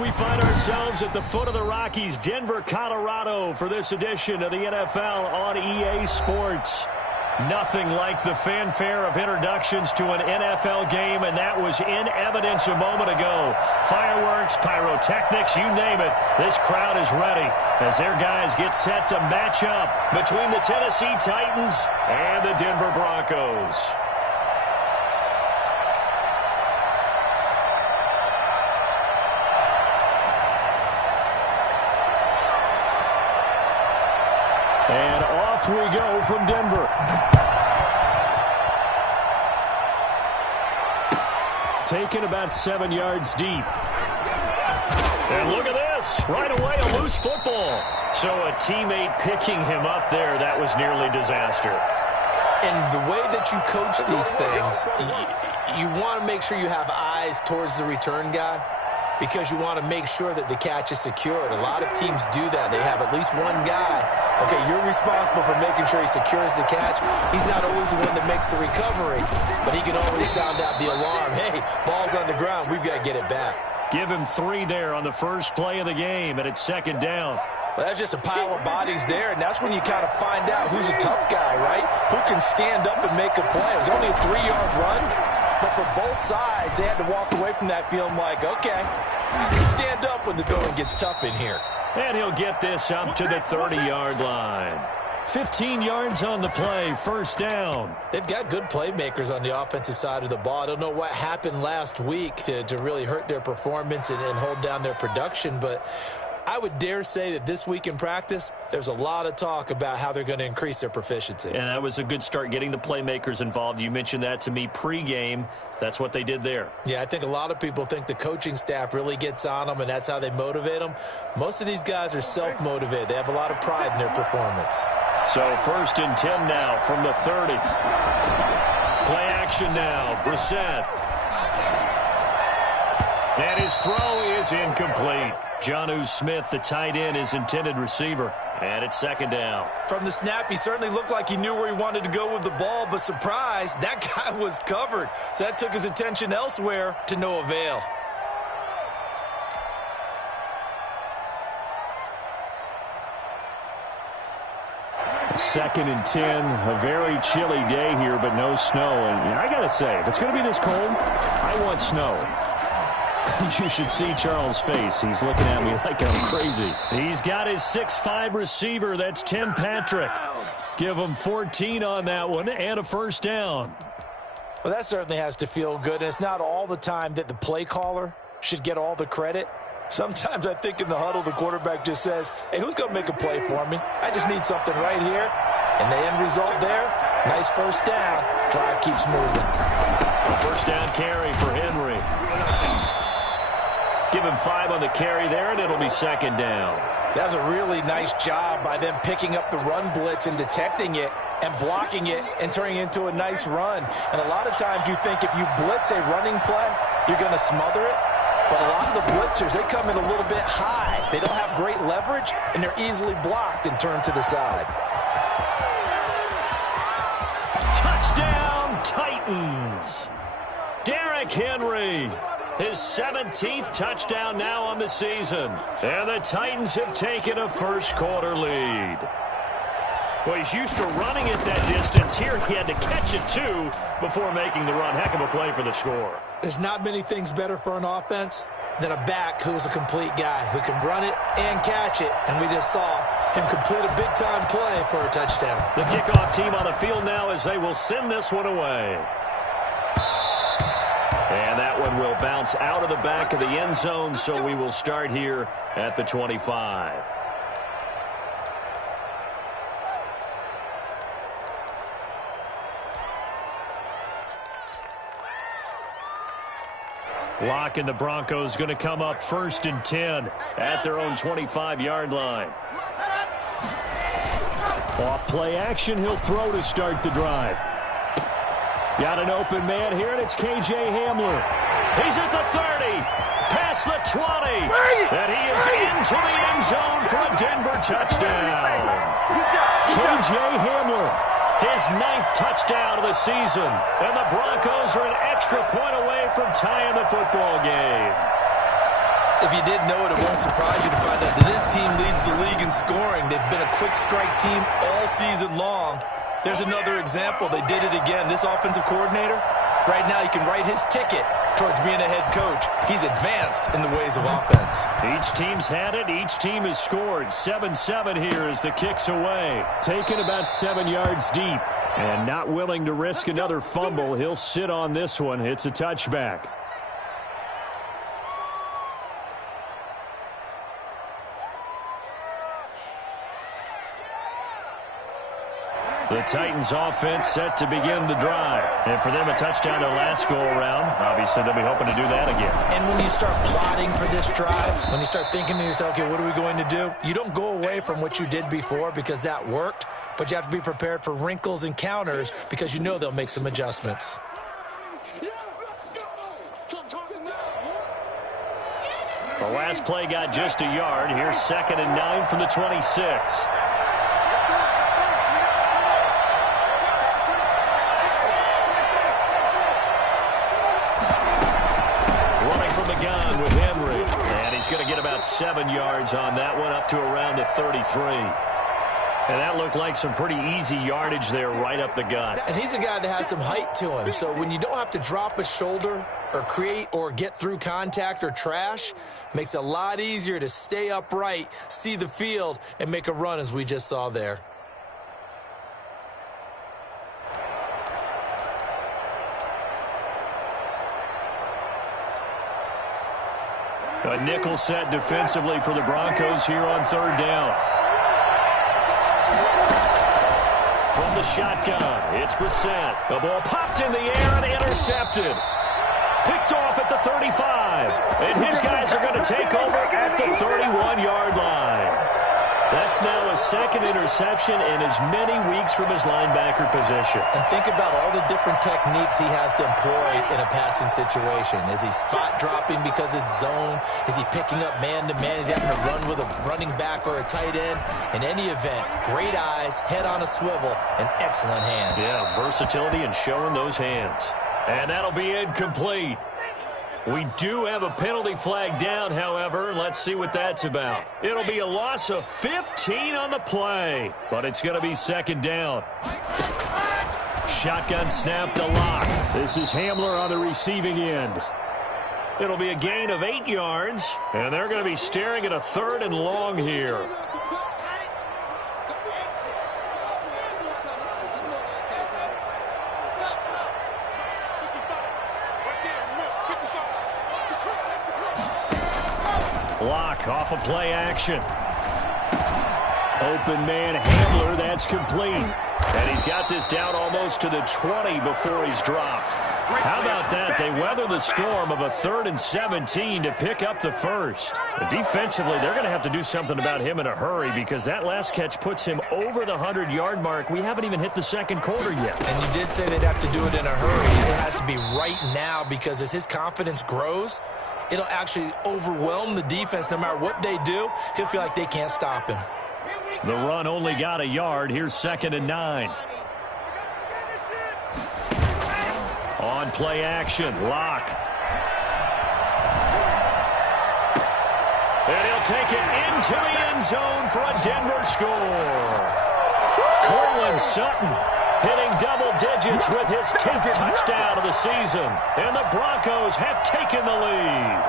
We find ourselves at the foot of the Rockies, Denver, Colorado, for this edition of the NFL on EA Sports. Nothing like the fanfare of introductions to an NFL game, and that was in evidence a moment ago. Fireworks, pyrotechnics, you name it. This crowd is ready as their guys get set to match up between the Tennessee Titans and the Denver Broncos. And off we go from Denver. Taken about 7 yards deep. And look at this. Right away, a loose football. So a teammate picking him up there, that was nearly disaster. And the way that you coach these things, you want to make sure you have eyes towards the return guy, because you want to make sure that the catch is secured. A lot of teams do that. They have at least one guy. Okay, you're responsible for making sure he secures the catch. He's not always the one that makes the recovery, but he can always sound out the alarm. Hey, ball's on the ground. We've got to get it back. Give him 3 there on the first play of the game, and it's second down. Well, that's just a pile of bodies there, and that's when you kind of find out who's a tough guy, right? Who can stand up and make a play. It was only a 3-yard run. But for both sides, they had to walk away from that feeling like, okay, I can stand up when the going gets tough in here. And he'll get this up to the 30-yard line. 15 yards on the play, first down. They've got good playmakers on the offensive side of the ball. I don't know what happened last week to really hurt their performance and hold down their production, but I would dare say that this week in practice, there's a lot of talk about how they're going to increase their proficiency. And that was a good start, getting the playmakers involved. You mentioned that to me pregame. That's what they did there. Yeah, I think a lot of people think the coaching staff really gets on them, and that's how they motivate them. Most of these guys are self-motivated. They have a lot of pride in their performance. So first and 10 now from the 30. Play action now. Brissett. And his throw is incomplete. Jonnu Smith, the tight end, his intended receiver. And it's second down. From the snap, he certainly looked like he knew where he wanted to go with the ball, but surprise, that guy was covered. So that took his attention elsewhere to no avail. Second and 10, a very chilly day here, but no snow. And I got to say, if it's going to be this cold, I want snow. You should see Charles' face. He's looking at me like I'm crazy. He's got his 6'5 receiver. That's Tim Patrick. Give him 14 on that one and a first down. Well, that certainly has to feel good. And it's not all the time that the play caller should get all the credit. Sometimes I think in the huddle, the quarterback just says, hey, who's going to make a play for me? I just need something right here. And the end result there, nice first down. Drive keeps moving. A first down carry for Henry. Give him 5 on the carry there, and it'll be second down. That's a really nice job by them picking up the run blitz and detecting it and blocking it and turning it into a nice run. And a lot of times you think if you blitz a running play, you're going to smother it. But a lot of the blitzers, they come in a little bit high. They don't have great leverage, and they're easily blocked and turned to the side. Touchdown, Titans. Derrick Henry. His 17th touchdown now on the season. And the Titans have taken a first-quarter lead. Well, he's used to running it that distance. Here he had to catch it, too, before making the run. Heck of a play for the score. There's not many things better for an offense than a back who's a complete guy who can run it and catch it. And we just saw him complete a big-time play for a touchdown. The kickoff team on the field now as they will send this one away. And that one will bounce out of the back of the end zone, so we will start here at the 25. Lock and the Broncos going to come up first and 10 at their own 25-yard line. Off play action, he'll throw to start the drive. Got an open man here, and it's K.J. Hamler. He's at the 30, past the 20, and he is into the end zone for a Denver touchdown. K.J. Hamler, his 9th touchdown of the season, and the Broncos are an extra point away from tying the football game. If you didn't know it, it won't surprise you to find out that this team leads the league in scoring. They've been a quick strike team all season long. There's another example. They did it again. This offensive coordinator, right now he can write his ticket towards being a head coach. He's advanced in the ways of offense. Each team's had it. Each team has scored. 7-7 here as the kick's away. Taken about 7 yards deep. And not willing to risk another fumble. He'll sit on this one. It's a touchback. The Titans offense set to begin the drive. And for them, a touchdown their last go-around. Obviously, they'll be hoping to do that again. And when you start plotting for this drive, when you start thinking to yourself, okay, what are we going to do? You don't go away from what you did before because that worked, but you have to be prepared for wrinkles and counters because you know they'll make some adjustments. The last play got just a yard. Here's 2nd and 9 from the 26. With Henry, and he's going to get about 7 yards on that one, up to around the 33. And that looked like some pretty easy yardage there right up the gut. And he's a guy that has some height to him, so when you don't have to drop a shoulder or create or get through contact or trash, makes it a lot easier to stay upright, see the field, and make a run as we just saw there. A nickel set defensively for the Broncos here on 3rd down. From the shotgun, it's Brissett. The ball popped in the air and intercepted. Picked off at the 35. And his guys are going to take over at the 31-yard line. That's now a 2nd interception in as many weeks from his linebacker position. And think about all the different techniques he has to employ in a passing situation. Is he spot dropping because it's zone? Is he picking up man-to-man? Is he having to run with a running back or a tight end? In any event, great eyes, head on a swivel, and excellent hands. Yeah, versatility and showing those hands. And that'll be incomplete. We do have a penalty flag down, however. Let's see what that's about. It'll be a loss of 15 on the play, but it's going to be 2nd down. Shotgun snap to Lock. This is Hamler on the receiving end. It'll be a gain of 8 yards, and they're going to be staring at a 3rd and long here. Lock off of play action. Open man Hamler, that's complete. And he's got this down almost to the 20 before he's dropped. How about that? They weather the storm of a 3rd and 17 to pick up the first. But defensively, they're going to have to do something about him in a hurry because that last catch puts him over the 100-yard mark. We haven't even hit the 2nd quarter yet. And you did say they'd have to do it in a hurry. It has to be right now because as his confidence grows, it'll actually overwhelm the defense. No matter what they do, he'll feel like they can't stop him. The run only got a yard. Here's 2nd and 9. On play action, Lock. And he'll take it into the end zone for a Denver score. Courtland Sutton hitting double digits with his 10th touchdown of the season. And the Broncos have taken the lead.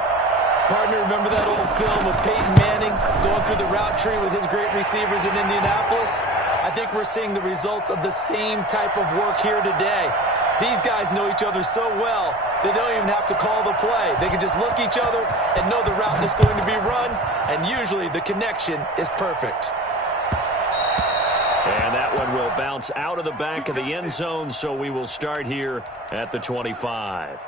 Partner, remember that old film of Peyton Manning going through the route tree with his great receivers in Indianapolis? I think we're seeing the results of the same type of work here today. These guys know each other so well that they don't even have to call the play. They can just look each other and know the route that's going to be run, and usually the connection is perfect. And that one will bounce out of the back of the end zone, so we will start here at the 25.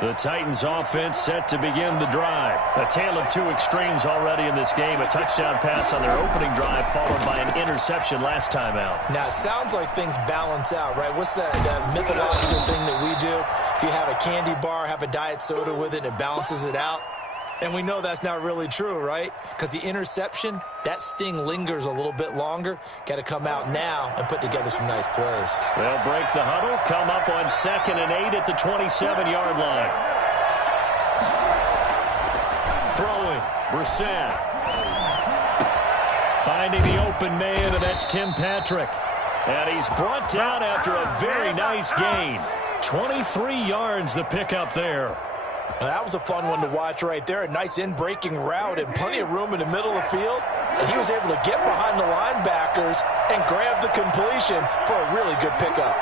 The Titans offense set to begin the drive. A tale of two extremes already in this game. A touchdown pass on their opening drive followed by an interception last time out. Now, it sounds like things balance out, right? What's that mythological thing that we do? If you have a candy bar, have a diet soda with it, and it balances it out. And we know that's not really true, right? Because the interception, that sting lingers a little bit longer. Got to come out now and put together some nice plays. They'll break the huddle, come up on 2nd and 8 at the 27-yard line. Throwing, Brissett. Finding the open man, and that's Tim Patrick. And he's brought down after a very nice gain. 23 yards the pickup there. That was a fun one to watch right there. A nice in-breaking route and plenty of room in the middle of the field. And he was able to get behind the linebackers and grab the completion for a really good pickup.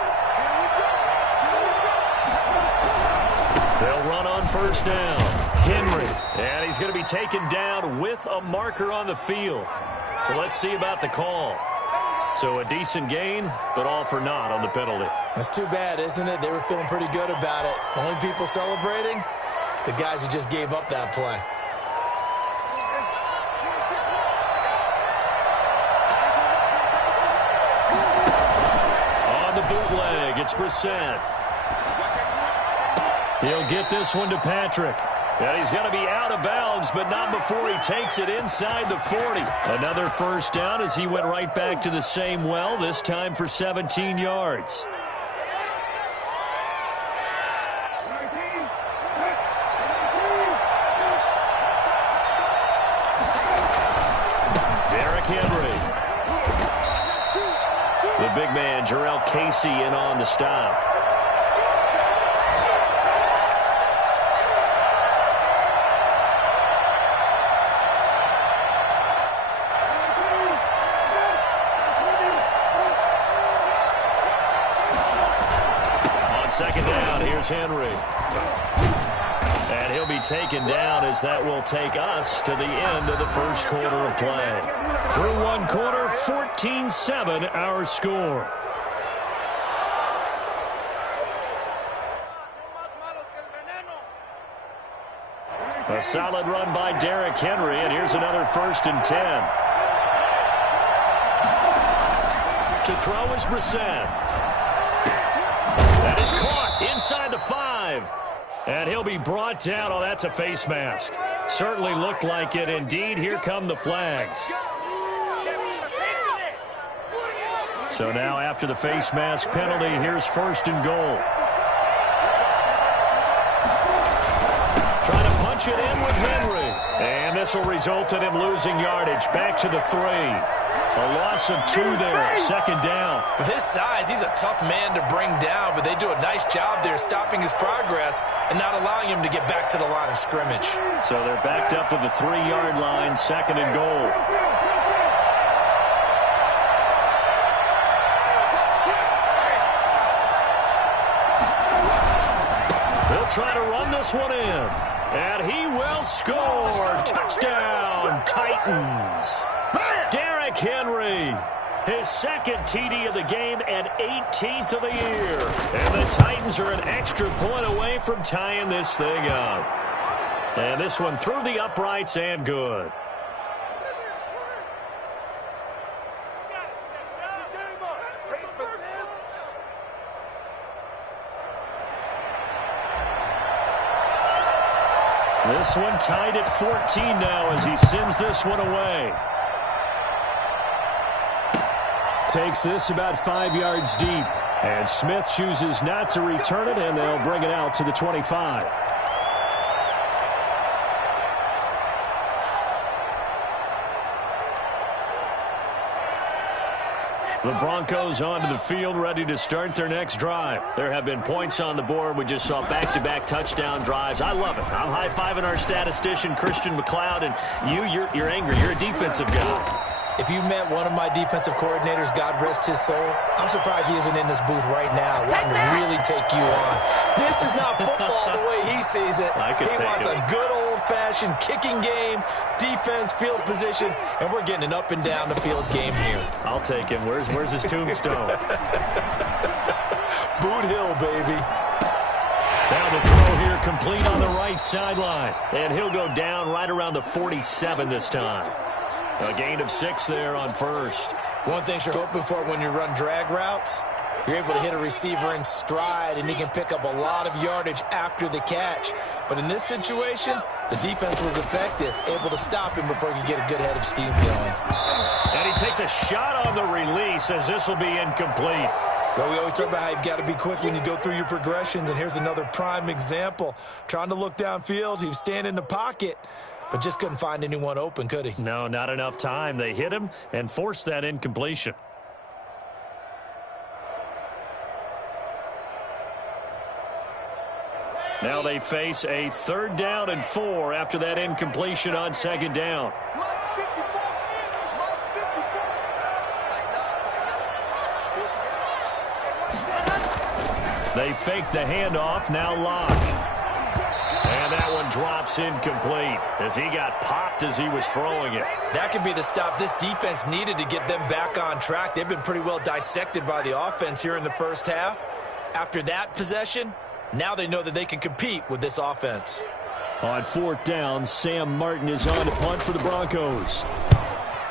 They'll run on 1st down. Henry. And he's going to be taken down with a marker on the field. So let's see about the call. So a decent gain, but all for naught on the penalty. That's too bad, isn't it? They were feeling pretty good about it. Only people celebrating, the guys who just gave up that play. On the bootleg, it's Brissett. He'll get this one to Patrick. And he's going to be out of bounds, but not before he takes it inside the 40. Another 1st down as he went right back to the same well, this time for 17 yards. Derrick Henry. The big man, Jarrell Casey, in on the stop. On 2nd down, here's Henry. And he'll be taken down as that will take us to the end of the 1st quarter of play. Through 1 quarter, 14-7 our score. A solid run by Derrick Henry, and here's another 1st and 10. To throw is Brissett. That is caught inside the 5. And he'll be brought down. Oh, that's a face mask. Certainly looked like it. Indeed, here come the flags. So now after the face mask penalty, here's 1st and goal. Trying to punch it in with Henry. And this will result in him losing yardage. Back to the 3. A loss of 2 there. 2nd down. With his size, he's a tough man to bring down, but they do a nice job there stopping his progress and not allowing him to get back to the line of scrimmage. So they're backed up to the 3-yard line, 2nd and goal. They'll try to run this one in. And he will score. Touchdown, Titans. Derrick Henry, his 2nd TD of the game and 18th of the year. And the Titans are an extra point away from tying this thing up. And this one through the uprights and good. This one tied at 14 now as he sends this one away. Takes this about 5 yards deep. And Smith chooses not to return it, and they'll bring it out to the 25. The Broncos onto the field, ready to start their next drive. There have been points on the board. We just saw back-to-back touchdown drives. I love it. I'm high-fiving our statistician, Christian McLeod, and you're angry. You're a defensive guy. If you met one of my defensive coordinators, God rest his soul, I'm surprised he isn't in this booth right now wanting to really take you on. This is not football the way he sees it. He wants a good old-fashioned kicking game, defense, field position, and we're getting an up-and-down-the-field game here. I'll take him. Where's his tombstone? Boot Hill, baby. Now the throw here complete on the right sideline. And he'll go down right around the 47 this time. A gain of 6 there on 1st. One thing you're hoping for when you run drag routes You're able to hit a receiver in stride, and he can pick up a lot of yardage after the catch. But in this situation, the defense was effective, able to stop him before he could get a good head of steam going. And he takes a shot on the release as this will be incomplete. Well, we always talk about how you've got to be quick when you go through your progressions, and here's another prime example. Trying to look downfield, he was standing in the pocket, but just couldn't find anyone open, could he? No, not enough time. They hit him and forced that incompletion. Now they face a 3rd down and 4 after that incompletion on 2nd down. They fake the handoff, now Locke. And that one drops incomplete as he got popped as he was throwing it. That could be the stop this defense needed to get them back on track. They've been pretty well dissected by the offense here in the first half. After that possession, now they know that they can compete with this offense. On 4th down, Sam Martin is on to punt for the Broncos.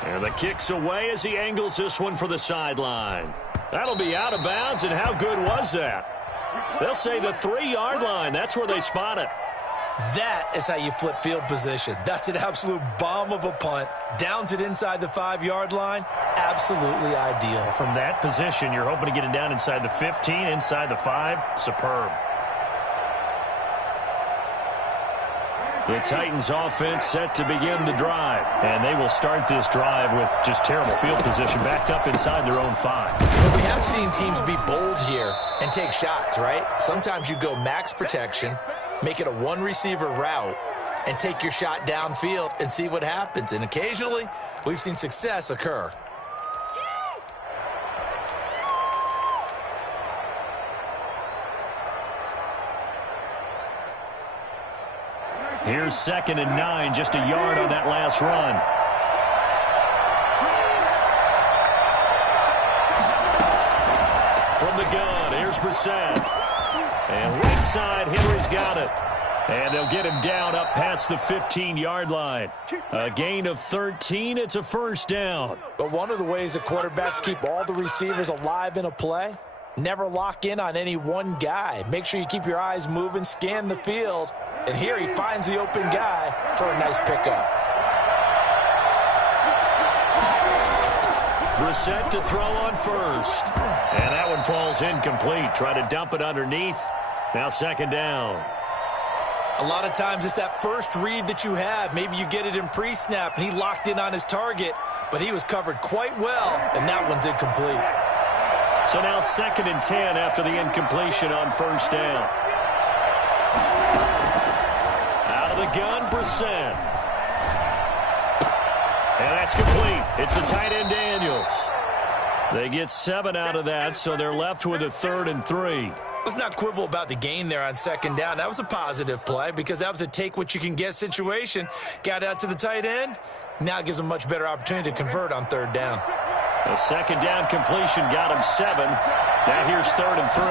And the kick's away as he angles this one for the sideline. That'll be out of bounds, and how good was that? They'll say the 3-yard line. That's where they spot it. That is how you flip field position. That's an absolute bomb of a punt. Downs it inside the 5-yard line. Absolutely ideal. From that position, you're hoping to get it down inside the 15, inside the 5. Superb. The Titans offense set to begin the drive. And they will start this drive with just terrible field position backed up inside their own 5. But we have seen teams be bold here and take shots, right? Sometimes you go max protection, make it a 1-receiver route, and take your shot downfield and see what happens. And occasionally, we've seen success occur. Here's 2nd and 9, just a yard on that last run. From the gun, here's Brissett. And right side, Henry's got it. And they'll get him down up past the 15-yard line. A gain of 13, it's a 1st down. But one of the ways that quarterbacks keep all the receivers alive in a play, never lock in on any one guy. Make sure you keep your eyes moving, scan the field. And here he finds the open guy for a nice pickup. Brissett to throw on 1st. And that one falls incomplete. Try to dump it underneath. Now 2nd down. A lot of times it's that first read that you have. Maybe you get it in pre-snap, and he locked in on his target, but he was covered quite well, and that one's incomplete. So now 2nd and 10 after the incompletion on 1st down. Out of the gun, Brissett. And that's complete. It's the tight end, Daniels. They get 7 out of that, so they're left with a 3rd and 3. Let's not quibble about the gain there on 2nd down. That was a positive play because that was a take-what-you-can-get situation. Got out to the tight end. Now it gives them a much better opportunity to convert on 3rd down. The 2nd down completion got him 7. Now here's 3rd and 3.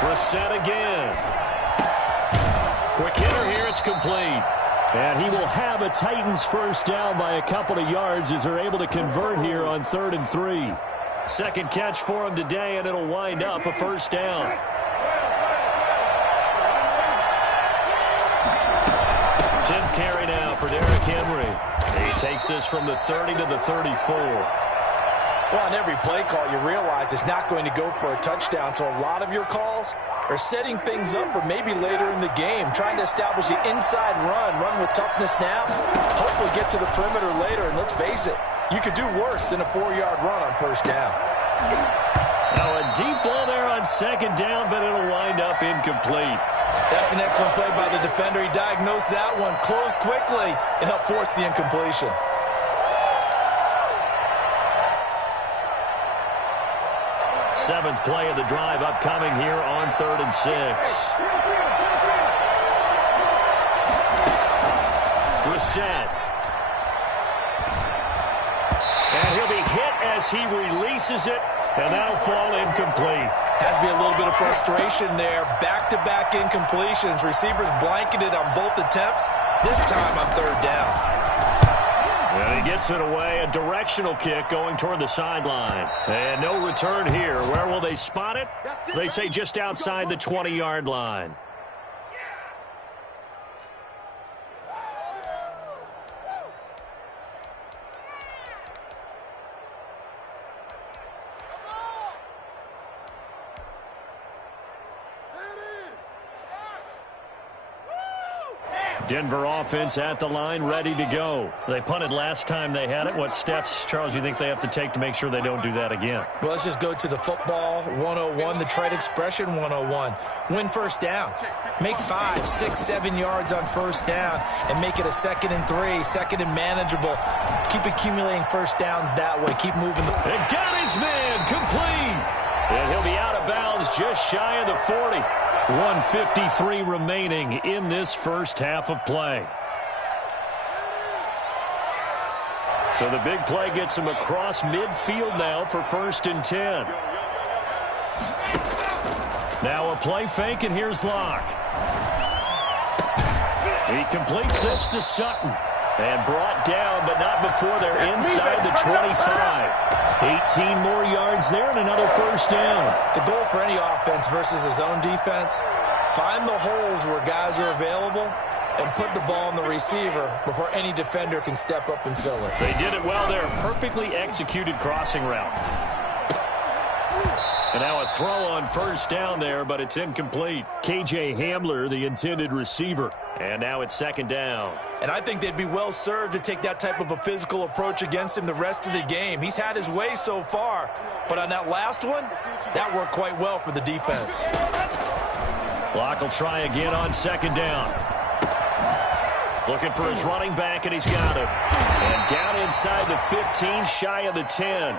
Brissett again. Quick hitter here. It's complete. And he will have a Titans 1st down by a couple of yards as they're able to convert here on 3rd and 3. Second catch for him today, and it'll wind up a 1st down. Tenth carry now for Derrick Henry. He takes this from the 30 to the 34. Well, on every play call, you realize it's not going to go for a touchdown, so a lot of your calls are setting things up for maybe later in the game, trying to establish the inside run with toughness now, hopefully get to the perimeter later, and let's face it, you could do worse than a 4-yard run on 1st down. Now a deep ball there on 2nd down, but it'll wind up incomplete. That's an excellent play by the defender. He diagnosed that one, closed quickly, and helped force the incompletion. Seventh play of the drive upcoming here on 3rd and 6. Brissett. And he'll be hit as he releases it, and that'll fall incomplete. Has to be a little bit of frustration there. Back-to-back incompletions. Receivers blanketed on both attempts, this time on 3rd down. And he gets Puts it away. A directional kick going toward the sideline. And no return here. Where will they spot it? They say just outside the 20-yard line. Denver offense at the line, ready to go. They punted last time they had it. What steps, Charles, you think they have to take to make sure they don't do that again? Well, let's just go to the football 101, the trite expression 101. Win first down. Make 5, 6, 7 yards on first down and make it a 2nd and 3, 2nd and manageable. Keep accumulating first downs that way. Keep moving. And got his man complete. And he'll be out of bounds just shy of the 40. 1:53 remaining in this first half of play. So the big play gets him across midfield now for 1st and 10. Now a play fake, and here's Locke. He completes this to Sutton. And brought down, but not before they're inside the 25. 18 more yards there and another first down. The goal for any offense versus his own defense, find the holes where guys are available and put the ball on the receiver before any defender can step up and fill it. They did it well there. Perfectly executed crossing route. And now a throw on first down there, but it's incomplete. KJ Hamler, the intended receiver. And now it's 2nd down. And I think they'd be well served to take that type of a physical approach against him the rest of the game. He's had his way so far, but on that last one, that worked quite well for the defense. Locke will try again on 2nd down. Looking for his running back, and he's got him. And down inside the 15, shy of the 10.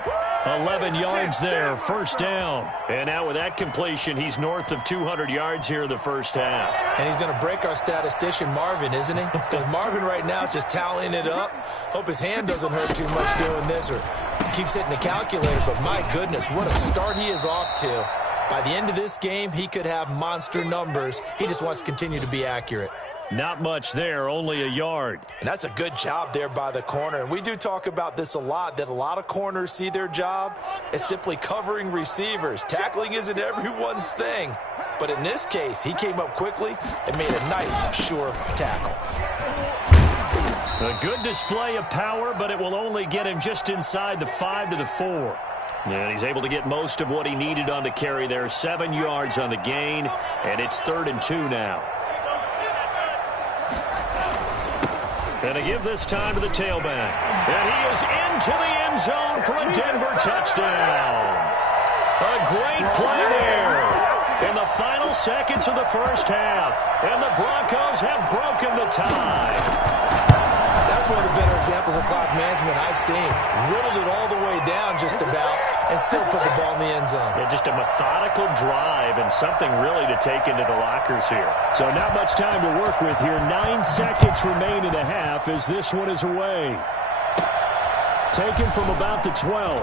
11 yards there, first down. And now with that completion, he's north of 200 yards here in the first half. And he's going to break our statistician, Marvin, isn't he? Because Marvin right now is just tallying it up. Hope his hand doesn't hurt too much doing this or keeps hitting the calculator. But my goodness, what a start he is off to. By the end of this game, he could have monster numbers. He just wants to continue to be accurate. Not much there, only a yard. And that's a good job there by the corner. And we do talk about this a lot, that a lot of corners see their job as simply covering receivers. Tackling isn't everyone's thing. But in this case, he came up quickly and made a nice, sure tackle. A good display of power, but it will only get him just inside the 5 to the 4. And he's able to get most of what he needed on the carry there. 7 yards on the gain, and it's 3rd and 2 now. And to give this time to the tailback. And he is into the end zone for a Denver touchdown. A great play there in the final seconds of the first half. And the Broncos have broken the tie. That's one of the better examples of clock management I've seen. Whittled it all the way down just about and still put the ball in the end zone. Yeah, just a methodical drive and something really to take into the lockers here. So not much time to work with here. 9 seconds remain in the half as this one is away. Taken from about the 12.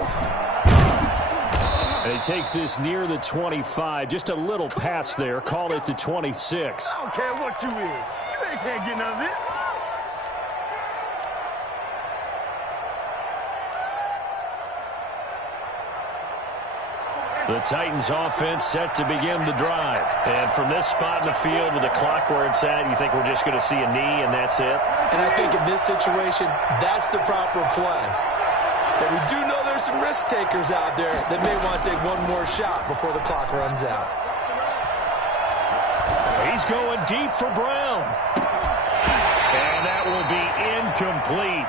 And he takes this near the 25. Just a little pass there. Call it the 26. I don't care what you is. You can't get none of this. The Titans offense set to begin the drive. And from this spot in the field with the clock where it's at, you think we're just going to see a knee and that's it? And I think in this situation, that's the proper play. But we do know there's some risk takers out there that may want to take one more shot before the clock runs out. He's going deep for Brown. And that will be incomplete.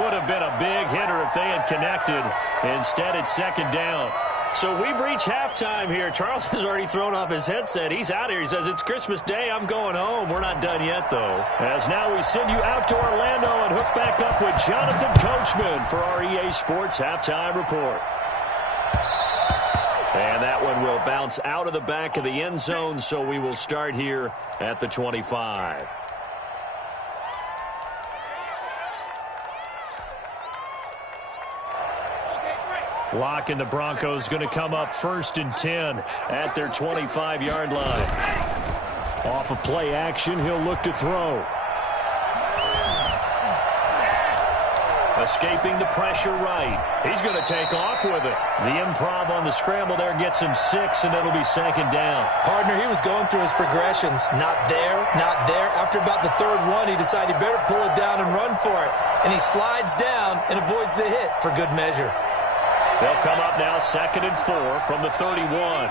Would have been a big hitter if they had connected. Instead, it's 2nd down. So we've reached halftime here. Charles has already thrown off his headset. He's out here. He says, it's Christmas Day. I'm going home. We're not done yet, though. As now we send you out to Orlando and hook back up with Jonathan Coachman for our EA Sports Halftime Report. And that one will bounce out of the back of the end zone, so we will start here at the 25. Locke and the Broncos going to come up 1st and 10 at their 25-yard line. Off of play action, he'll look to throw. Escaping the pressure right. He's going to take off with it. The improv on the scramble there gets him 6, and it'll be second down. Partner, he was going through his progressions. Not there, not there. After about the third one, he decided he better pull it down and run for it. And he slides down and avoids the hit for good measure. They'll come up now 2nd and 4 from the 31.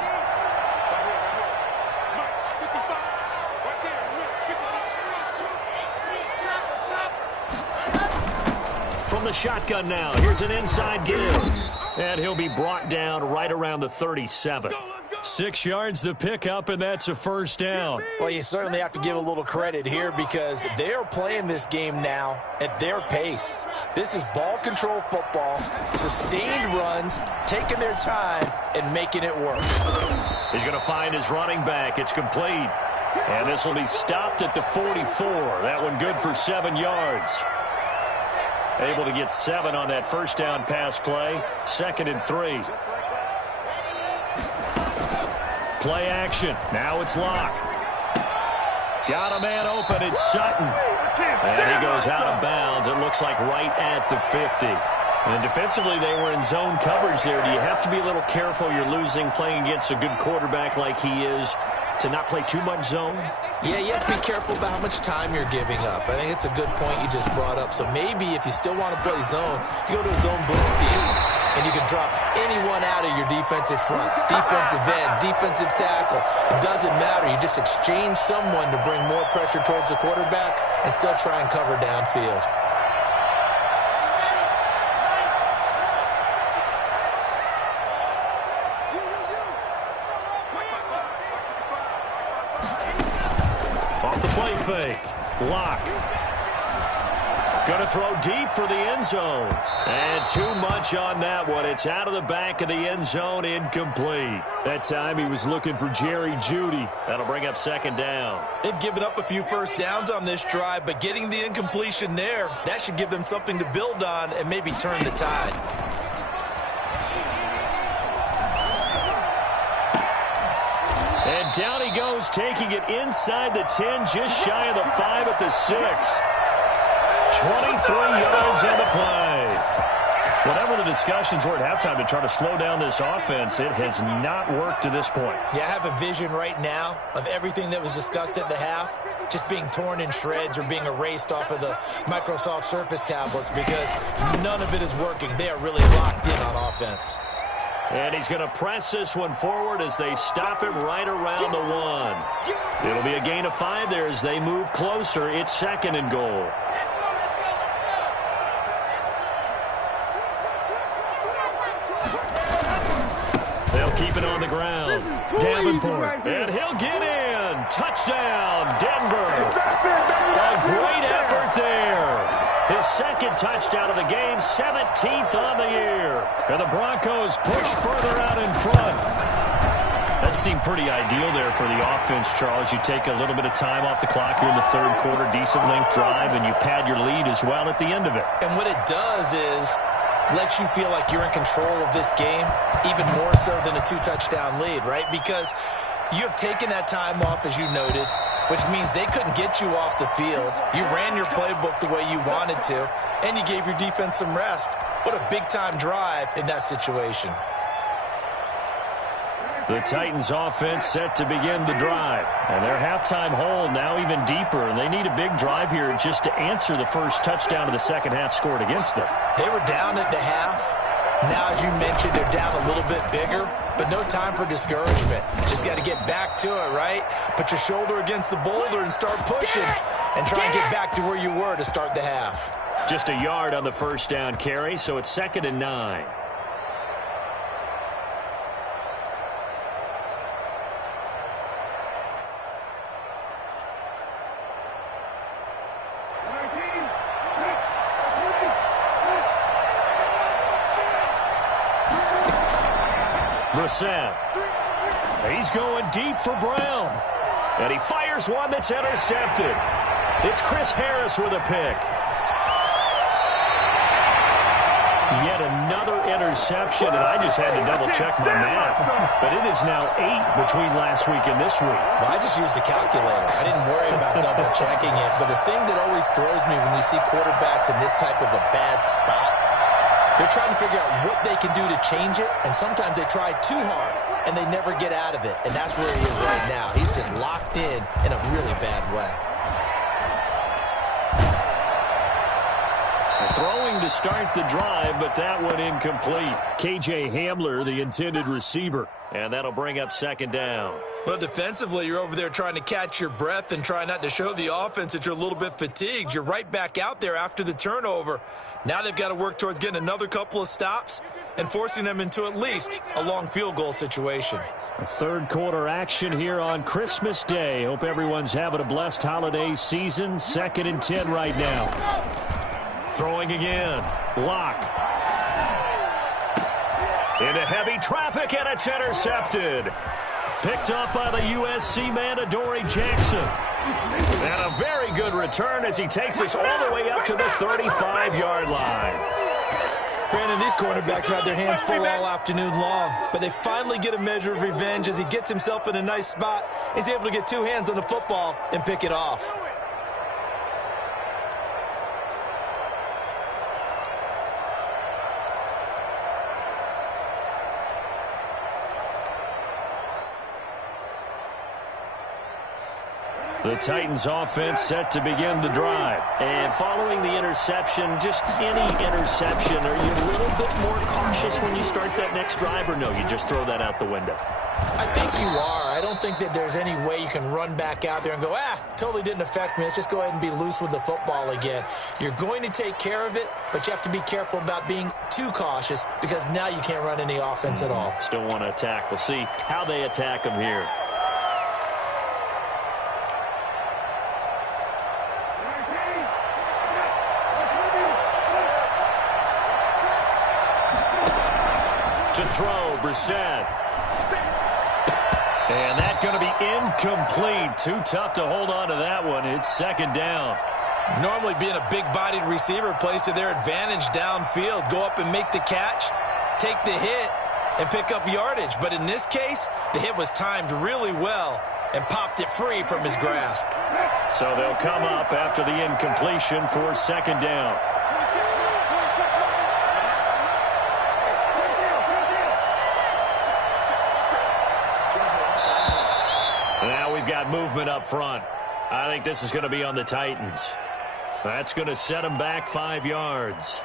From the shotgun now, here's an inside give. And he'll be brought down right around the 37. 6 yards the pickup, and that's a first down. Well, you certainly have to give a little credit here because they are playing this game now at their pace. This is ball control football, sustained runs, taking their time and making it work. He's going to find his running back. It's complete. And this will be stopped at the 44. That one good for 7 yards. Able to get 7 on that first down pass play. 2nd and 3. Play action. Now it's Locke. Got a man open. It's Sutton. And he goes out of bounds. It looks like right at the 50. And defensively, they were in zone coverage there. Do you have to be a little careful? You're losing playing against a good quarterback like he is to not play too much zone? Yeah, you have to be careful about how much time you're giving up. I think it's a good point you just brought up. So maybe if you still want to play zone, you go to a zone blitz scheme, and you can drop anyone out of your defensive front, defensive end, defensive tackle. It doesn't matter. You just exchange someone to bring more pressure towards the quarterback and still try and cover downfield. Fake. Locke. Going to throw deep for the end zone. And too much on that one. It's out of the back of the end zone, incomplete. That time he was looking for Jerry Jeudy. That'll bring up 2nd down. They've given up a few first downs on this drive, but getting the incompletion there, that should give them something to build on and maybe turn the tide. And down he goes, taking it inside the 10, just shy of the 5 at the 6. 23 yards in the play. Whatever the discussions were at halftime to try to slow down this offense, it has not worked to this point. Yeah, I have a vision right now of everything that was discussed at the half just being torn in shreds or being erased off of the Microsoft Surface tablets because none of it is working. They are really locked in on offense. And he's going to press this one forward as they stop him right around the 1. It'll be a gain of 5 there as they move closer. It's 2nd and goal. They'll keep it on the ground. Davenport. And he'll get in. Touchdown, Denver. A great effort there. His 2nd touchdown of the game, 17th on the year. And the Broncos push further out in front. That seemed pretty ideal there for the offense, Charles. You take a little bit of time off the clock here in the 3rd quarter, decent length drive, and you pad your lead as well at the end of it. And what it does is let you feel like you're in control of this game, even more so than a 2-touchdown lead, right? Because you have taken that time off, as you noted, which means they couldn't get you off the field. You ran your playbook the way you wanted to, and you gave your defense some rest. What a big-time drive in that situation. The Titans offense set to begin the drive. And their halftime hole now even deeper. And they need a big drive here just to answer the first touchdown of the second half scored against them. They were down at the half. Now, as you mentioned, they're down a little bit bigger, but no time for discouragement. Just got to get back to it, right? Put your shoulder against the boulder and start pushing and try and get back to where you were to start the half. Just a yard on the first down carry, so it's 2nd and 9. Brissett. He's going deep for Brown. And he fires one that's intercepted. It's Chris Harris with a pick. Yet another interception, and I just had to double-check my math. But it is now 8 between last week and this week. Well, I just used a calculator. I didn't worry about double-checking it. But the thing that always throws me when you see quarterbacks in this type of a bad spot, they're trying to figure out what they can do to change it, and sometimes they try too hard, and they never get out of it. And that's where he is right now. He's just locked in a really bad way. Throwing to start the drive, but that one incomplete. KJ Hamler, the intended receiver. And that'll bring up second down. Well, defensively, you're over there trying to catch your breath and try not to show the offense that you're a little bit fatigued. You're right back out there after the turnover. Now they've got to work towards getting another couple of stops and forcing them into at least a long field goal situation. A third quarter action here on Christmas Day. Hope everyone's having a blessed holiday season. 2nd and 10 right now. Throwing again. Locke. Into heavy traffic, and it's intercepted. Picked up by the USC man, Adoree Jackson. And a very good return as he takes us all the way up to the 35-yard line. Brandon, these cornerbacks have had their hands full all afternoon long, but they finally get a measure of revenge as he gets himself in a nice spot. He's able to get 2 hands on the football and pick it off. The Titans offense set to begin the drive. And following the interception, just any interception, are you a little bit more cautious when you start that next drive, or no, you just throw that out the window? I think you are. I don't think that there's any way you can run back out there and go, totally didn't affect me. Let's just go ahead and be loose with the football again. You're going to take care of it, but you have to be careful about being too cautious because now you can't run any offense at all. Still want to attack. We'll see how they attack them here. To throw, Brissett. And that's going to be incomplete. Too tough to hold on to that one. It's second down. Normally being a big-bodied receiver plays to their advantage downfield. Go up and make the catch, take the hit, and pick up yardage. But in this case, the hit was timed really well and popped it free from his grasp. So they'll come up after the incompletion for second down. Now we've got movement up front. I think this is going to be on the Titans. That's going to set them back 5 yards.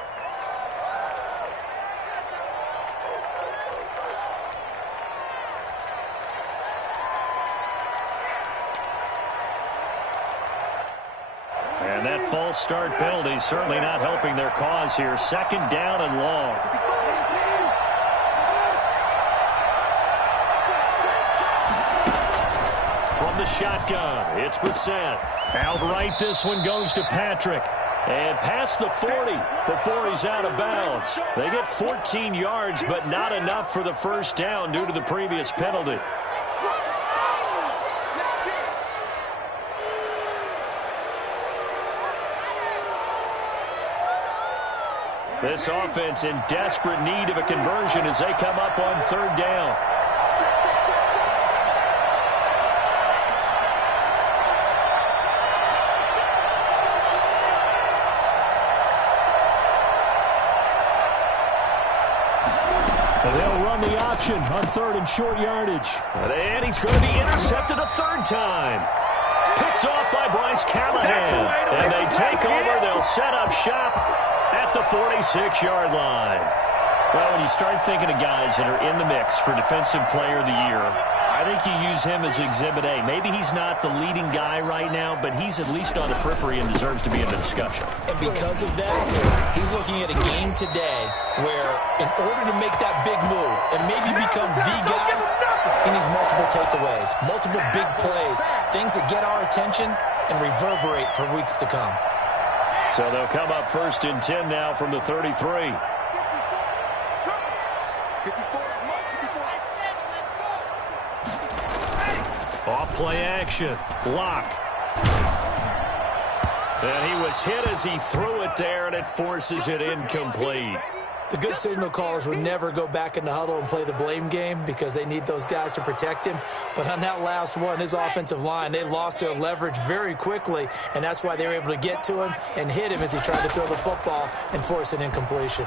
And that false start penalty certainly not helping their cause here. Second down and long. From the shotgun, it's Brissett. Outright, this one goes to Patrick. And past the 40 before he's out of bounds. They get 14 yards, but not enough for the first down due to the previous penalty. This offense in desperate need of a conversion as they come up on third down. They'll run the option on third and short yardage. And he's going to be intercepted a third time. Picked off by Bryce Callahan. And they take over. They'll set up shop at the 46-yard line. Well, when you start thinking of guys that are in the mix for Defensive Player of the Year, I think you use him as Exhibit A. Maybe he's not the leading guy right now, but he's at least on the periphery and deserves to be in the discussion. And because of that, he's looking at a game today where in order to make that big move and maybe become the guy, he needs multiple takeaways, multiple big plays, things that get our attention and reverberate for weeks to come. So they'll come up first and 10 now from the 33. Off play action. Locke. And he was hit as he threw it there, and it forces it incomplete. The good signal callers would never go back in the huddle and play the blame game because they need those guys to protect him. But on that last one, his offensive line, they lost their leverage very quickly, and that's why they were able to get to him and hit him as he tried to throw the football and force an incompletion.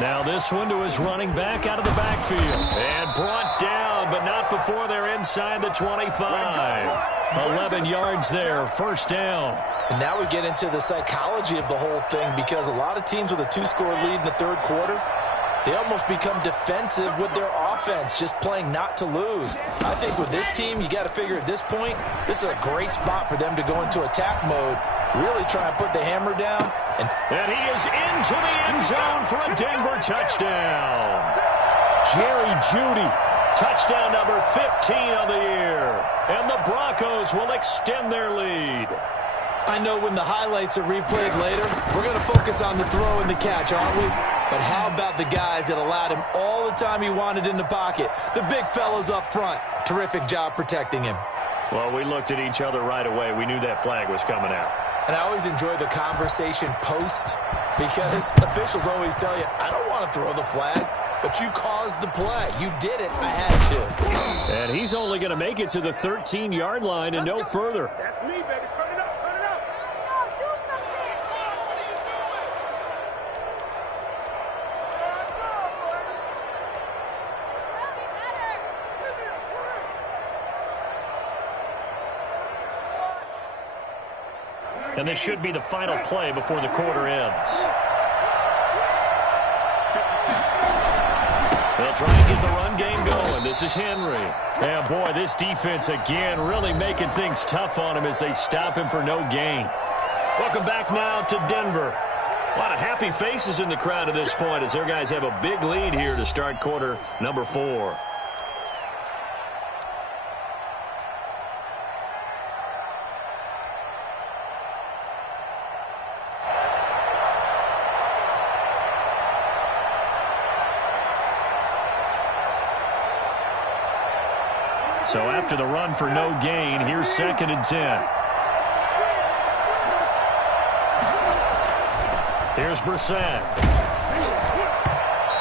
Now this one to his running back out of the backfield. And brought down, but not before they're inside the 25. 11 yards there, first down. And now we get into the psychology of the whole thing, because a lot of teams with a 2-score lead in the third quarter, they almost become defensive with their offense, just playing not to lose. I think with this team, you got to figure at this point, this is a great spot for them to go into attack mode, really try and put the hammer down. And he is into the end zone for a Denver touchdown. Jerry Jeudy, touchdown number 15 on the year. And the Broncos will extend their lead. I know when the highlights are replayed later, we're going to focus on the throw and the catch, aren't we? But how about the guys that allowed him all the time he wanted in the pocket? The big fellas up front. Terrific job protecting him. Well, we looked at each other right away. We knew that flag was coming out. And I always enjoy the conversation post, because officials always tell you, I don't want to throw the flag, but you caused the play. You did it. I had to. And he's only going to make it to the 13-yard line and no further. That's me, baby. Turn it up. Turn it up. Do something. What are you doing? And this should be the final play before the quarter ends. They'll try and get the run game going. This is Henry. And boy, this defense again really making things tough on him as they stop him for no gain. Welcome back now to Denver. A lot of happy faces in the crowd at this point as their guys have a big lead here to start quarter number 4. So after the run for no gain, here's 2nd and 10. Here's Brissett.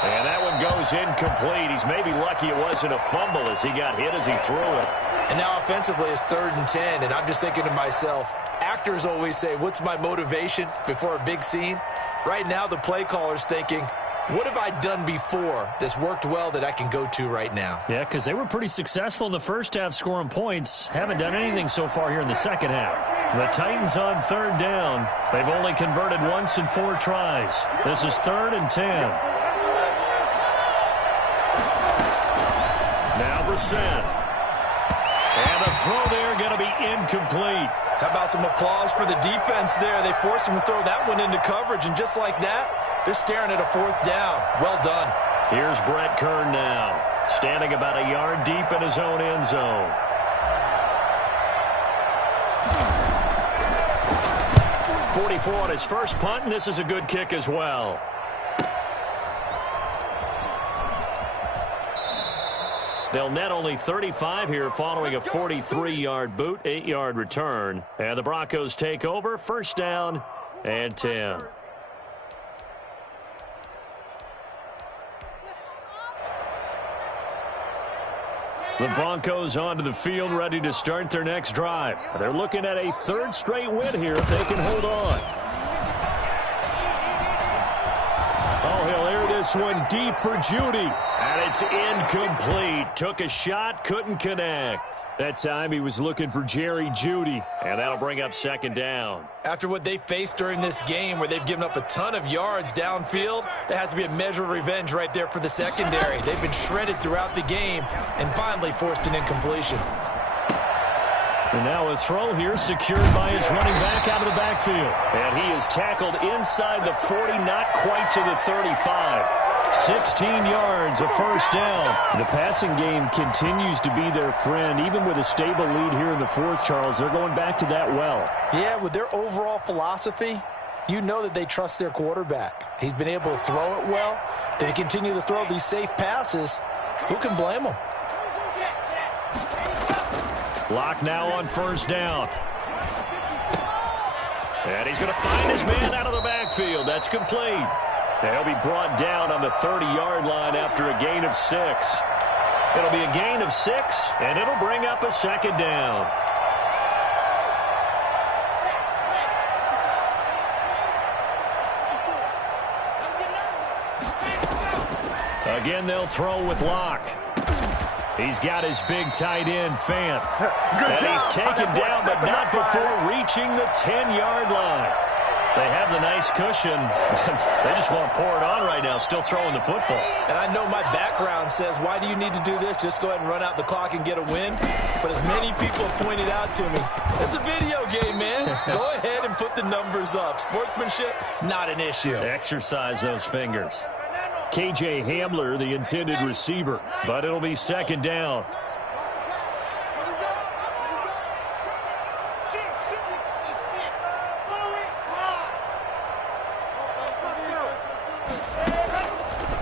And that one goes incomplete. He's maybe lucky it wasn't a fumble as he got hit as he threw it. And now offensively it's 3rd and 10, and I'm just thinking to myself, actors always say, what's my motivation before a big scene? Right now the play caller's thinking, what have I done before that's worked well that I can go to right now? Yeah, because they were pretty successful in the first half scoring points. Haven't done anything so far here in the second half. The Titans on 3rd down. They've only converted once in 4 tries. This is 3rd and 10. Now Brissett. And the throw there going to be incomplete. How about some applause for the defense there? They forced him to throw that one into coverage, and just like that, they're staring at a 4th down. Well done. Here's Brett Kern now, standing about a yard deep in his own end zone. .44 on his first punt, and this is a good kick as well. They'll net only 35 here following a 43-yard boot, 8-yard return. And the Broncos take over, 1st down and 10. The Broncos onto the field, ready to start their next drive. They're looking at a 3rd straight win here if they can hold on. Oh, he'll air this one deep for Jeudy. And it's incomplete. Took a shot, couldn't connect. That time he was looking for Jerry Jeudy. And that'll bring up 2nd down. After what they faced during this game where they've given up a ton of yards downfield, there has to be a measure of revenge right there for the secondary. They've been shredded throughout the game and finally forced an incompletion. And now a throw here secured by his running back out of the backfield. And he is tackled inside the 40, not quite to the 35. 16 yards, a 1st down. The passing game continues to be their friend. Even with a stable lead here in the 4th, Charles, they're going back to that well. Yeah, with their overall philosophy, you know that they trust their quarterback. He's been able to throw it well. They continue to throw these safe passes. Who can blame them? Lock now on 1st down. And he's going to find his man out of the backfield. backfield. That's complete. He'll be brought down on the 30-yard line after a gain of 6. It'll be a gain of 6, and it'll bring up a second down. Again, they'll throw with Locke. He's got his big tight end, Fant. And he's taken down, but not before reaching the 10-yard line. They have the nice cushion. They just want to pour it on right now, still throwing the football. And I know my background says, why do you need to do this? Just go ahead and run out the clock and get a win. But as many people have pointed out to me, it's a video game, man. Go ahead and put the numbers up. Sportsmanship, not an issue. Exercise those fingers. KJ Hamler, the intended receiver, but it'll be second down.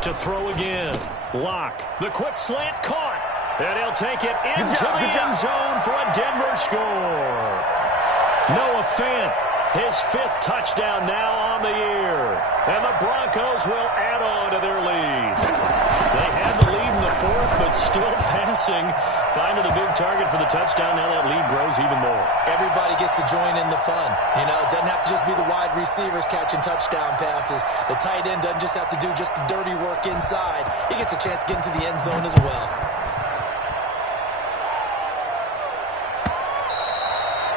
To throw again. Locke. The quick slant caught. And he'll take it into the end zone for a Denver score. Noah Fant, his 5th touchdown now on the year. And the Broncos will add on to their lead. They had the lead in the 4th, but still passing. Finding the big target for the touchdown. Now that lead grows even more. Everybody gets to join in the fun. You know, it doesn't have to just be the wide receivers catching touchdown passes. The tight end doesn't just have to do just the dirty work inside. He gets a chance to get into the end zone as well.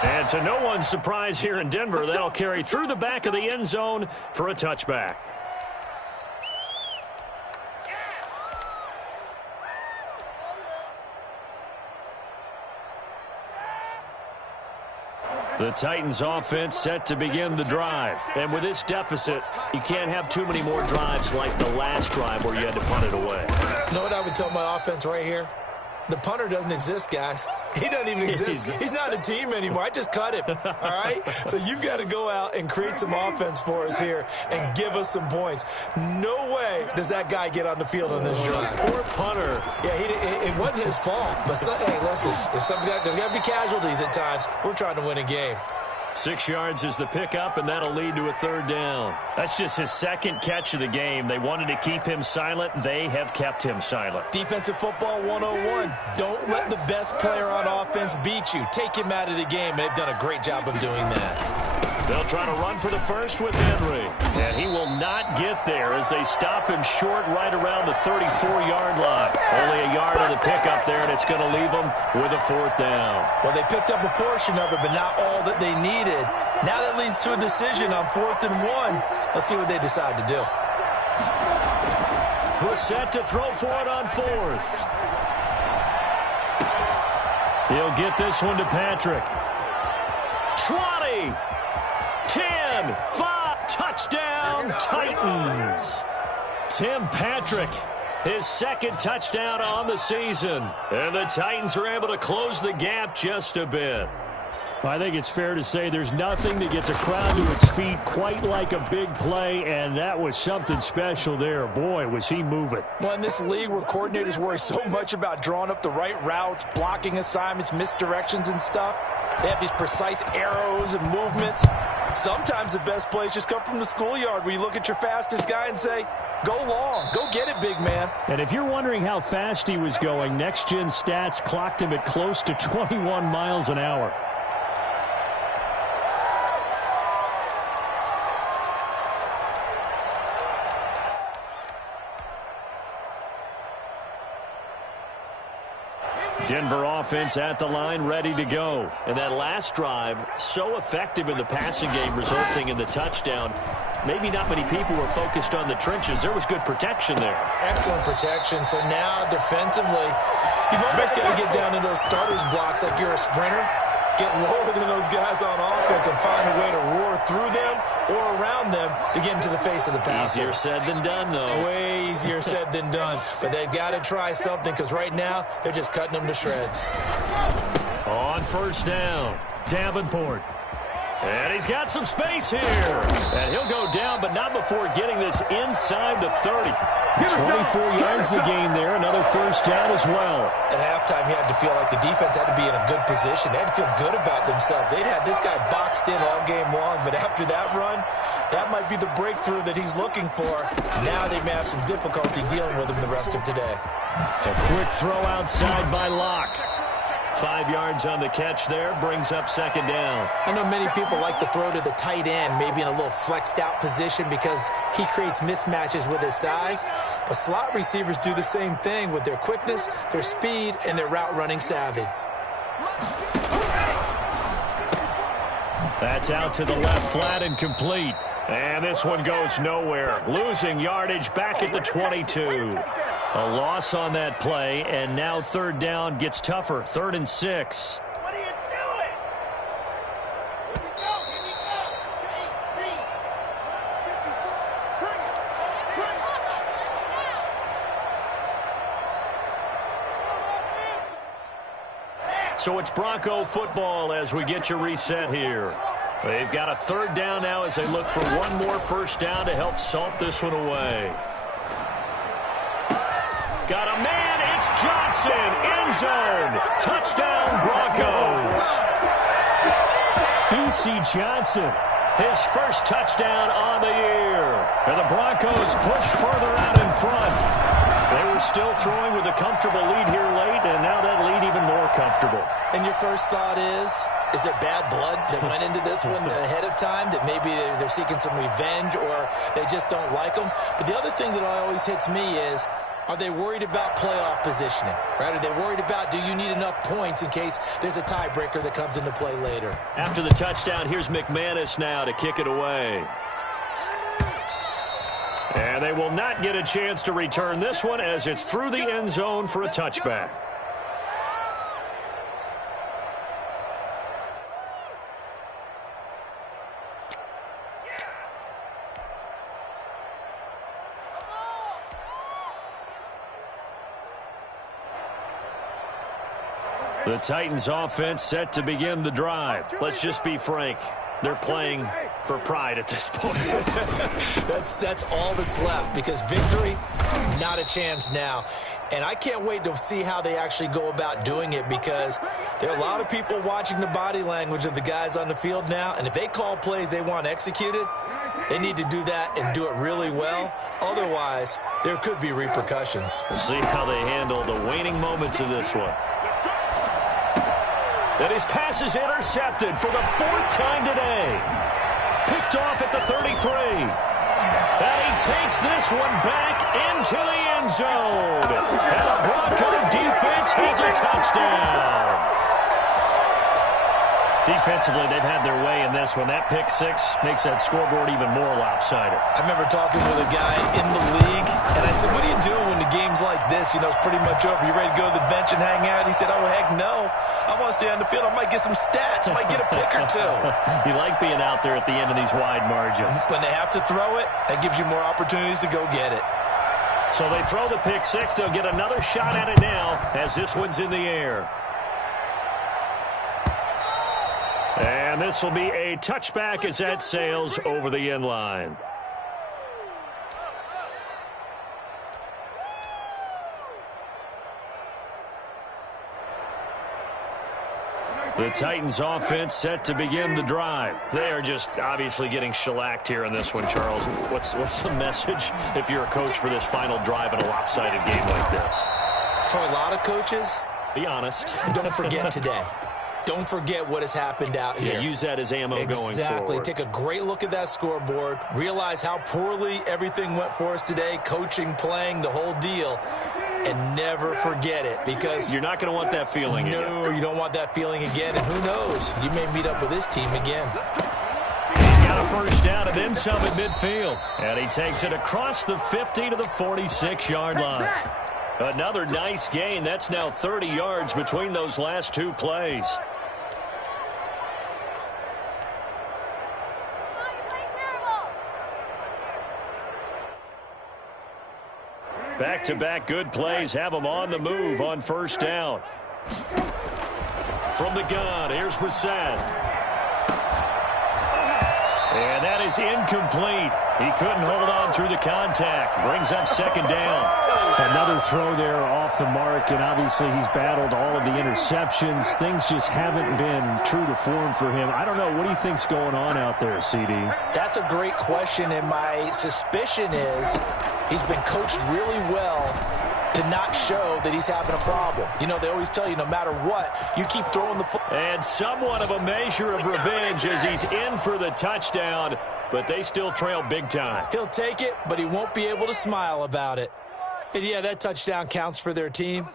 And to no one's surprise here in Denver, that'll carry through the back of the end zone for a touchback. The Titans offense set to begin the drive. And with this deficit, you can't have too many more drives like the last drive where you had to punt it away. You know what I would tell my offense right here? The punter doesn't exist, guys. He doesn't even exist. He's not a team anymore. I just cut him, all right? So you've got to go out and create some offense for us here and give us some points. No way does that guy get on the field on this drive. Poor punter. Yeah, it wasn't his fault. But, hey, listen, there's got to be casualties at times. We're trying to win a game. 6 yards is the pickup, and that'll lead to a 3rd down. That's just his 2nd catch of the game. They wanted to keep him silent. They have kept him silent. Defensive football 101. Don't let the best player on offense beat you. Take him out of the game, and they've done a great job of doing that. They'll try to run for the first with Henry. And he will not get there as they stop him short right around the 34-yard line. Only a yard on the pickup there, and it's going to leave them with a 4th down. Well, they picked up a portion of it, but not all that they needed. Now that leads to a decision on 4th and 1. Let's see what they decide to do. Brissett to throw for it on 4th. He'll get this one to Patrick. 20. 10, 5, touchdown, Titans. Tim Patrick, his 2nd touchdown on the season. And the Titans are able to close the gap just a bit. I think it's fair to say there's nothing that gets a crowd to its feet quite like a big play, and that was something special there. Boy, was he moving. Well, in this league where coordinators worry so much about drawing up the right routes, blocking assignments, misdirections and stuff, they have these precise arrows and movements. Sometimes the best plays just come from the schoolyard where you look at your fastest guy and say, go long, go get it, big man. And if you're wondering how fast he was going, Next Gen Stats clocked him at close to 21 miles an hour. Denver offense at the line, ready to go. And that last drive, so effective in the passing game, resulting in the touchdown. Maybe not many people were focused on the trenches. There was good protection there. Excellent protection. So now, defensively, you've almost got to get down to those starters blocks like you're a sprinter. Get lower than those guys on offense and find a way to roar through them or around them to get into the face of the passer. Easier said than done, though. Way easier said than done. But they've got to try something because right now they're just cutting them to shreds. On 1st down, Davenport. And he's got some space here. And he'll go down, but not before getting this inside the 30. 24 yards to gain there. Another 1st down as well. At halftime, you had to feel like the defense had to be in a good position. They had to feel good about themselves. They'd had this guy boxed in all game long, but after that run, That might be the breakthrough that he's looking for. Now they may have some difficulty dealing with him the rest of today. A quick throw outside by Locke. 5 yards on the catch there, brings up second down. I know many people like to throw to the tight end, maybe in a little flexed out position because he creates mismatches with his size. But slot receivers do the same thing with their quickness, their speed, and their route running savvy. That's out to the left, flat and complete. And this one goes nowhere. Losing yardage back at the 22. A loss on that play, and now third down gets tougher. 3rd and 6. What are you doing? Here we go. So it's Bronco football as we get you reset here. They've got a 3rd down now as they look for one more first down to help salt this one away. Got a man, it's Johnson, end zone, touchdown Broncos. B.C. Johnson, his first touchdown on the year. And the Broncos push further out in front. They were still throwing with a comfortable lead here late, and now that lead even more comfortable. And your first thought is there bad blood that went into this one ahead of time, that maybe they're seeking some revenge or they just don't like them? But the other thing that always hits me is, are they worried about playoff positioning? Right? Are they worried about, do you need enough points in case there's a tiebreaker that comes into play later? After the touchdown, here's McManus now to kick it away. And they will not get a chance to return this one as it's through the end zone for a touchback. The Titans offense set to begin the drive. Let's just be frank. They're playing for pride at this point. That's all that's left, because victory, not a chance now. And I can't wait to see how they actually go about doing it, because there are a lot of people watching the body language of the guys on the field now, and if they call plays they want executed, they need to do that and do it really well. Otherwise, there could be repercussions. We'll see how they handle the waning moments of this one. And his pass is intercepted for the 4th time today. Picked off at the 33. And he takes this one back into the end zone. And the Bronco defense has a touchdown. Defensively, they've had their way in this one. That pick six makes that scoreboard even more lopsided. I remember talking with a guy in the league, and I said, what do you do when the game's like this? You know, it's pretty much over. You ready to go to the bench and hang out? He said, oh, heck no. I want to stay on the field. I might get some stats. I might get a pick or two. You like being out there at the end of these wide margins. When they have to throw it, that gives you more opportunities to go get it. So they throw the pick six. They'll get another shot at it now as this one's in the air. And this will be a touchback as that sails over the end line. The Titans offense set to begin the drive. They are just obviously getting shellacked here in this one, Charles. What's the message if you're a coach for this final drive in a lopsided game like this? For a lot of coaches, be honest. Don't forget today. Don't forget what has happened out here. Yeah, use that as ammo going forward. Exactly. Take a great look at that scoreboard. Realize how poorly everything went for us today. Coaching, playing, the whole deal. And never forget it, because you're not going to want that feeling again. No, you don't want that feeling again. And who knows? You may meet up with this team again. He's got a first down and then some at midfield. And he takes it across the 50 to the 46-yard line. Another nice gain. That's now 30 yards between those last two plays. Back-to-back good plays have them on the move on first down. From the gun, here's Brissett. And that is incomplete. He couldn't hold on through the contact. Brings up second down. Another throw there off the mark, and obviously he's battled all of the interceptions. Things just haven't been true to form for him. I don't know. What do you think's going on out there, CD? That's a great question, and my suspicion is he's been coached really well to not show that he's having a problem. You know, they always tell you no matter what, you keep throwing the football. And somewhat of a measure of revenge as he's in for the touchdown, but they still trail big time. He'll take it, but he won't be able to smile about it. And yeah, that touchdown counts for their team,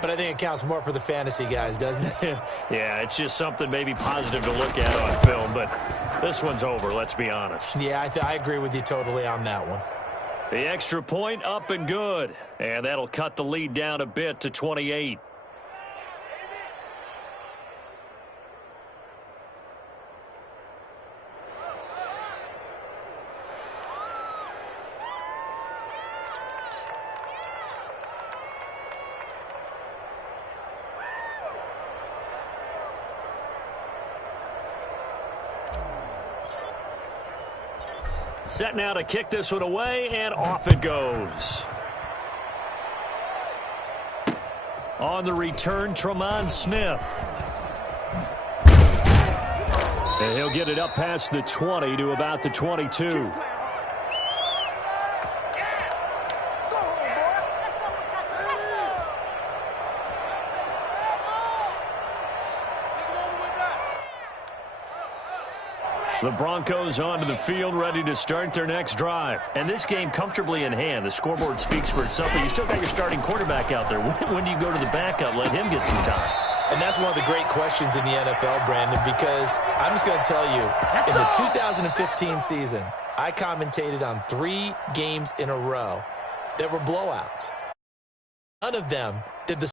but I think it counts more for the fantasy guys, doesn't it? Yeah, it's just something maybe positive to look at on film, but this one's over, let's be honest. Yeah, I agree with you totally on that one. The extra point up and good, and that'll cut the lead down a bit to 28. Set now to kick this one away, and off it goes. On the return, Tremont Smith. And he'll get it up past the 20 to about the 22. The Broncos onto the field, ready to start their next drive. And this game comfortably in hand. The scoreboard speaks for itself, but you still got your starting quarterback out there. When do you go to the backup? Let him get some time. And that's one of the great questions in the NFL, Brandon, because I'm just going to tell you, in the 2015 season, I commentated on 3 games in a row that were blowouts. None of them did the